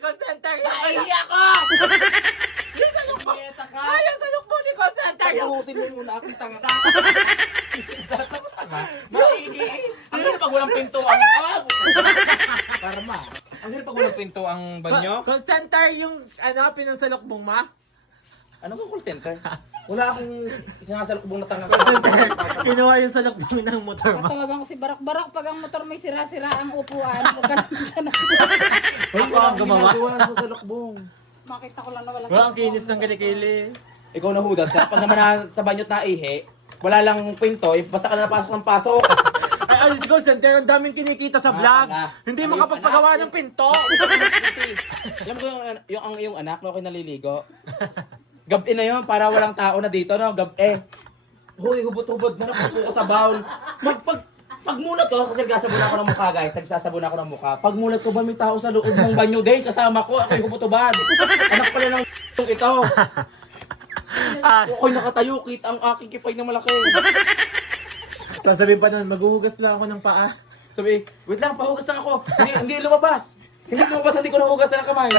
call center yan! Nakahiya ka! Yung salok mo! Punyeta ka! Ay, yung salok mo si call center yan! Tapusin mo muna akong tanga. Maihi. Ang hirap pag walang pinto ang... Para ma. Ang hirap pag walang pinto ang banyo. Call center yung pinansalok mong ma? Ano ba call center? Wala akong sinasalukbong na tanga. Kinuha yung salok mo ng motor ma. Tawagan ko si Barak-Barak pag ang motor may sira-sira ang upuan. Huwag ka naman Ako ang gumawa. sa salukbong. Makita ko lang na wala Wala ang kinis ng kilikili. Ikaw na hudas ka. Pag naman sa banyot na ihi, wala lang pinto, basta ka na napasok ng pasok. Ay, alis call center, ang daming kinikita sa vlog. Tala. Hindi Ano yung makapagpagawa anak? ng pinto. Alam mo yung anak, no, naliligo. Gabi na yun, para walang tao na dito, no? Gabi. Huy, hubot-hubot na napupo ko sa bowl. Pagmulat ko, kasi nagsasabon ako ng mukha, guys. Nagsasabon ako ng mukha. Pagmulat ko ba may tao sa loob ng banyo, guys? Kasama ko, ako'y hubot-hubad. Anak pala ng ito. Ah, Ako'y nakatayo, kita ang aking kipay na malaki. tapos sabihin pa nun, maghuhugas lang ako ng paa. Sabi, wait lang, pahugas lang ako. Hindi lumabas. Hindi ko nahugas ng kamay.